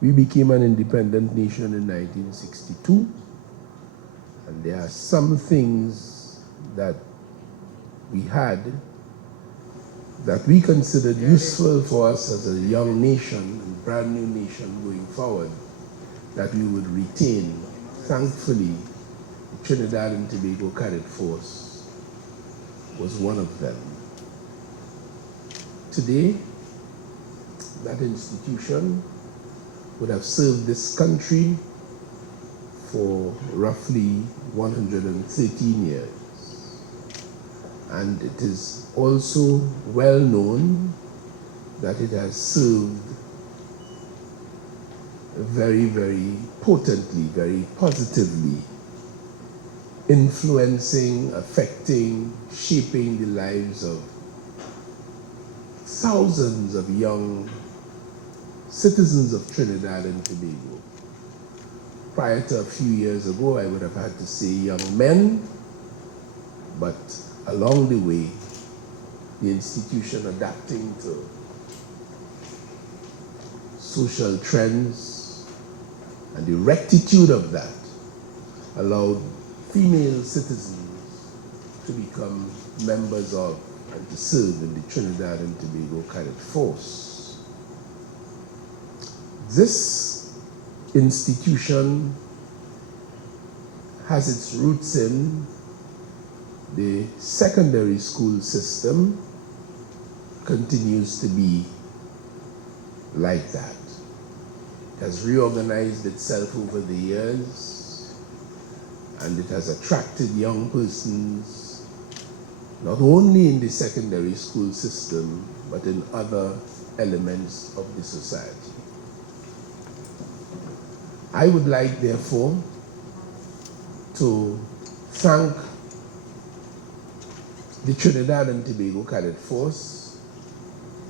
We became an independent nation in 1962, and there are some things that we had that we considered useful for us as a young nation, a brand new nation going forward, that we would retain. Thankfully, the Trinidad and Tobago Cadet Force was one of them. Today, that institution would have served this country for roughly 113 years. And it is also well known that it has served very, very potently, very positively, influencing, affecting, shaping the lives of thousands of young citizens of Trinidad and Tobago. Prior to a few years ago, I would have had to say young men, but along the way, the institution adapting to social trends and the rectitude of that allowed female citizens to become members of and to serve in the Trinidad and Tobago Cadet Force. This institution has its roots in the secondary school system, continues to be like that. It has reorganized itself over the years, and it has attracted young persons not only in the secondary school system, but in other elements of the society. I would like, therefore, to thank the Trinidad and Tobago Cadet Force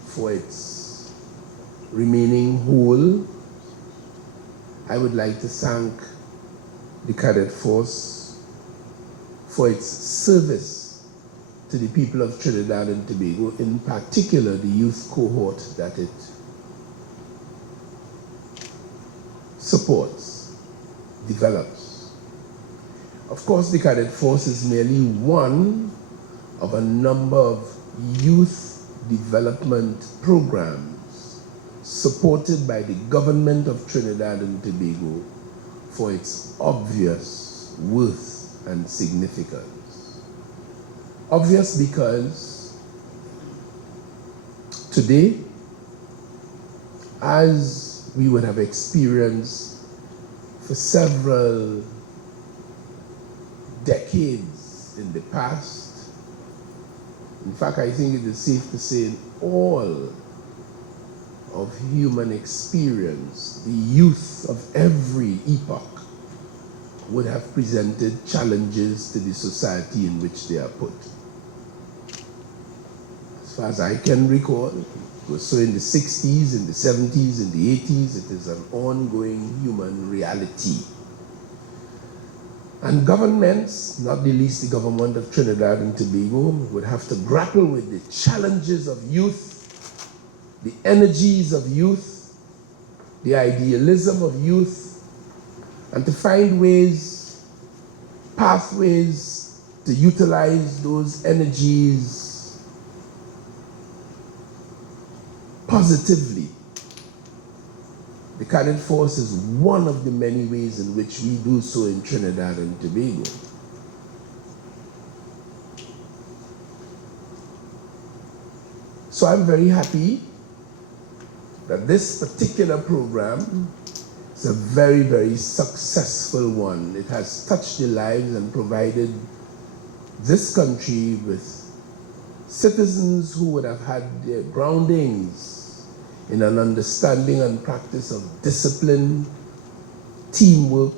for its remaining whole. I would like to thank the Cadet Force for its service to the people of Trinidad and Tobago, in particular the youth cohort that it supports, develops. Of course, the Cadet Force is merely one of a number of youth development programs supported by the government of Trinidad and Tobago for its obvious worth and significance. Obvious because today, as we would have experienced for several decades in the past, in fact, I think it is safe to say in all of human experience, the youth of every epoch would have presented challenges to the society in which they are put. As far as I can recall, it was so in the 60s, in the 70s, in the 80s, it is an ongoing human reality. And governments, not the least the government of Trinidad and Tobago, would have to grapple with the challenges of youth, the energies of youth, the idealism of youth, and to find ways, pathways to utilize those energies positively. The Cadet Force is one of the many ways in which we do so in Trinidad and Tobago. So I'm very happy that this particular program is a very, very successful one. It has touched the lives and provided this country with citizens who would have had their groundings in an understanding and practice of discipline, teamwork,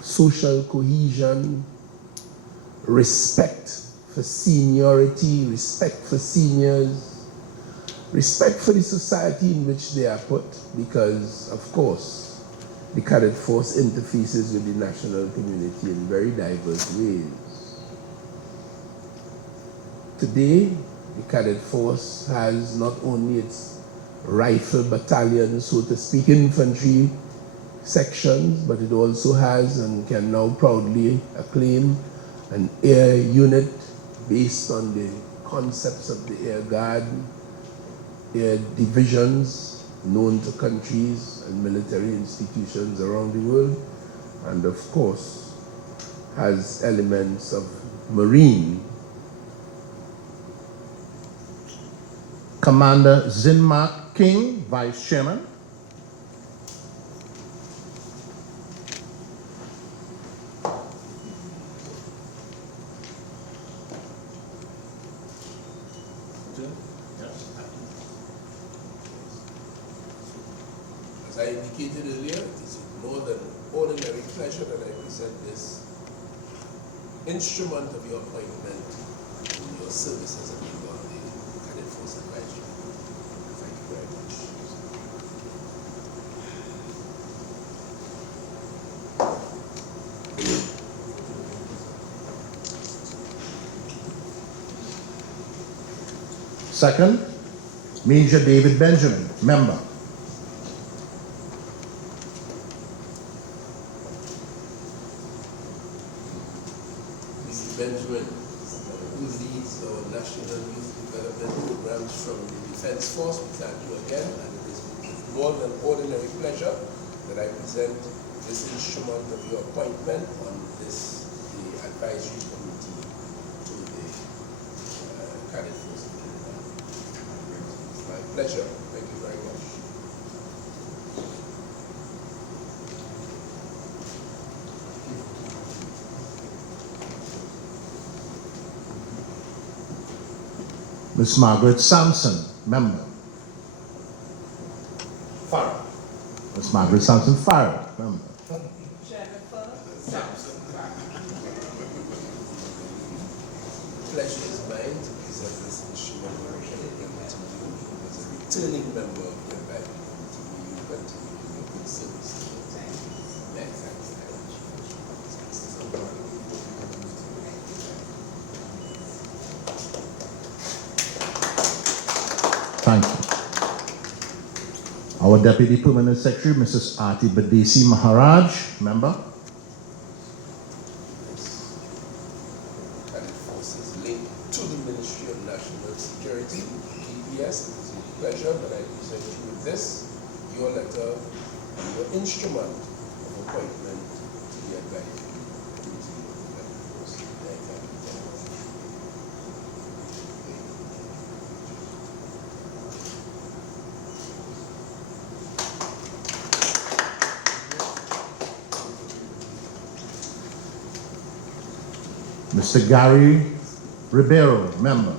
social cohesion, respect for seniority, respect for seniors, respect for the society in which they are put, because, of course, the Cadet Force interfaces with the national community in very diverse ways. Today, the Cadet Force has not only its rifle battalions, so to speak, infantry sections, but it also has and can now proudly acclaim an air unit based on the concepts of the Air Guard, air divisions known to countries and military institutions around the world, and of course has elements of Marine. Commander Zinmark King, Vice Chairman. As I indicated earlier, it is with more than ordinary pleasure that I present this instrument of your appointment in your service as a member of the Cadet Force Advisory. Thank you very much. Second, Major David Benjamin, member. Mr. Benjamin, who leads our national youth development programs from the Defense Force, we thank you again, and it is with more than ordinary pleasure that I present this instrument of your appointment on this, the advisory committee to the Cadet Force. It's my pleasure. Thank you very much. Miss Margaret Sampson, member. Farrell. Miss Margaret Sampson Farrell, member. Jennifer Sampson. Pleasure is mine to present this instrument to you as a returning member of the advisory committee. You continue your good service. Thanks very much. Thank you. Our Deputy Permanent Secretary, Mrs. Arti Badesi Maharaj, member. Cadet Force is linked to the Ministry of National Security, DPS. It is a pleasure that I present you with this, your letter, and your instrument of appointment to the advisory committee of the Cadet Force. Thank you. Mr. Gary Ribeiro, member.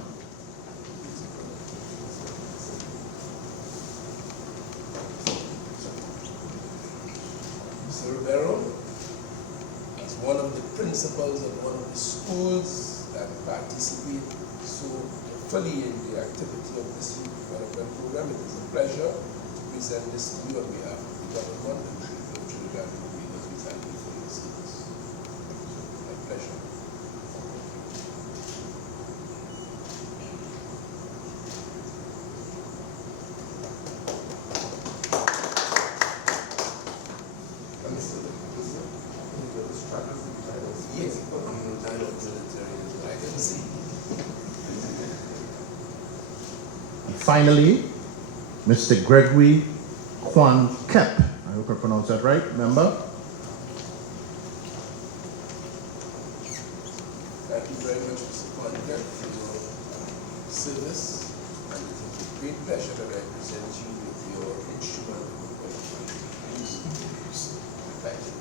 Mr. Ribeiro, as one of the principals of one of the schools that participate so fully in the activity of this youth development program, it is a pleasure to present this to you on behalf of the government and the people of Trinidad and Tobago. We thank you for your service. My pleasure. Yes, I know military is what I can see. And finally, Mr. Gregory Kwan Kep, I hope I pronounced that right, member. Thank you very much, Mr. Conker, for your service, and it is with great pleasure that I present you with your instrument of appointment. Thank you.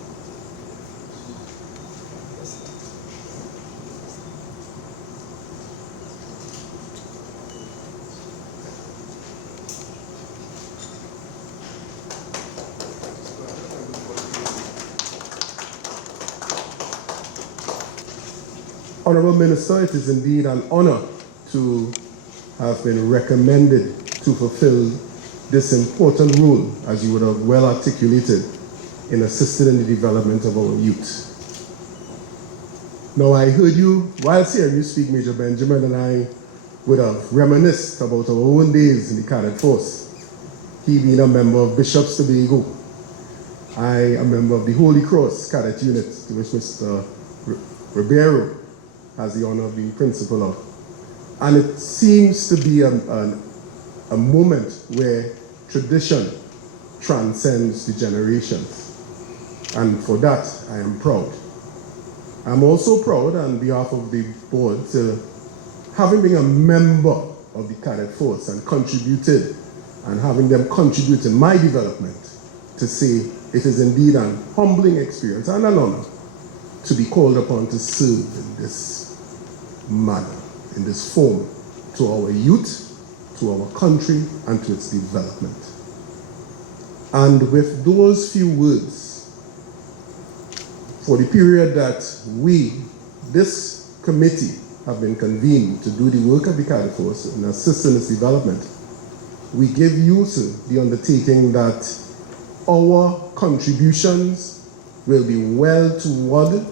Honorable Minister, it is indeed an honor to have been recommended to fulfill this important role, as you would have well articulated, in assisting in the development of our youth. Now, I heard you, whilst hearing you speak, Major Benjamin, and I would have reminisced about our own days in the Cadet Force. he being a member of Bishops Tobago. I am a member of the Holy Cross Cadet Unit, to which Mr. Ribeiro has the honor of being principal of. And it seems to be a moment where tradition transcends the generations. And for that, I am proud. I'm also proud on behalf of the board to having been a member of the Cadet Force and contributed, and having them contribute in my development, to say it is indeed an humbling experience and an honor to be called upon to serve in this manner, in this form, to our youth, to our country, and to its development. And with those few words, for the period that we, this committee, have been convened to do the work of the Cadet Force and assist in its development, we give you, sir, the undertaking that our contributions will be well toward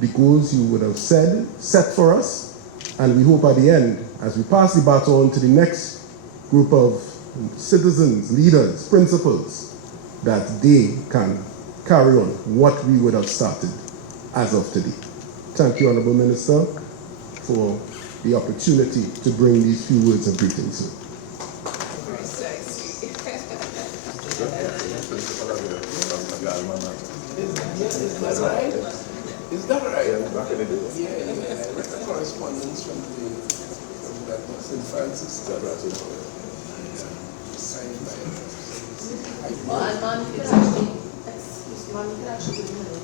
the goals you would have set for us, and we hope at the end, as we pass the baton to the next group of citizens, leaders, principals, that they can carry on what we would have started as of today. Thank you, Honorable Minister, for the opportunity to bring these few words of greeting, sir. Is that right? Yeah, that's a correspondence from that St. Francis. Signed by Man, you can actually, excuse me, man, you can actually do it.